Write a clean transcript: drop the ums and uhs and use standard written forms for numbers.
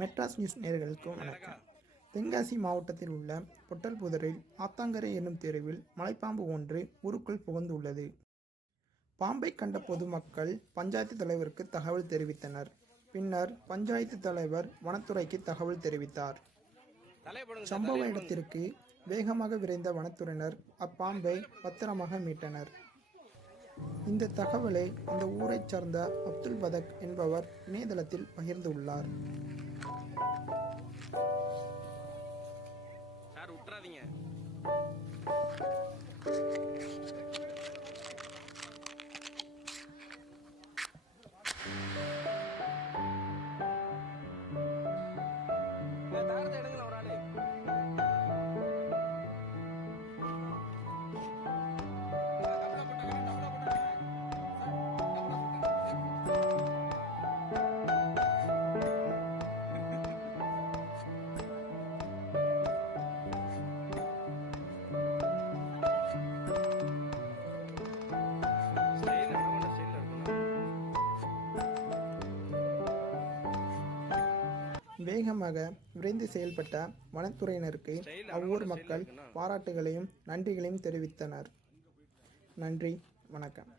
Madras news நேயர்களுக்கு வணக்கம். தென்காசி மாவட்டத்தில் உள்ள பொட்டல்புதரில் ஆத்தாங்கரை என்னும் தெருவில் மலைப்பாம்பு ஒன்று ஊருக்குள் புகுந்துள்ளது. பாம்பை கண்ட பொதுமக்கள் பஞ்சாயத்து தலைவருக்கு தகவல் தெரிவித்தனர். பின்னர் பஞ்சாயத்து தலைவர் வனத்துறைக்கு தகவல் தெரிவித்தார். சம்பவ இடத்திற்கு வேகமாக விரைந்த வனத்துறையினர் அப்பாம்பை பத்திரமாக மீட்டனர். இந்த தகவலை அந்த ஊரைச் சார்ந்த அப்துல் பதக் என்பவர் இணையதளத்தில் பகிர்ந்துள்ளார். சார் விட்டுறாதீங்க. தாரத்தை எடுங்களா ஒரு ஆளு. வேகமாக விரைந்து செயல்பட்ட வனத்துறையினருக்கு அவ்வூர் மக்கள் பாராட்டுகளையும் நன்றிகளையும் தெரிவித்தனர். நன்றி, வணக்கம்.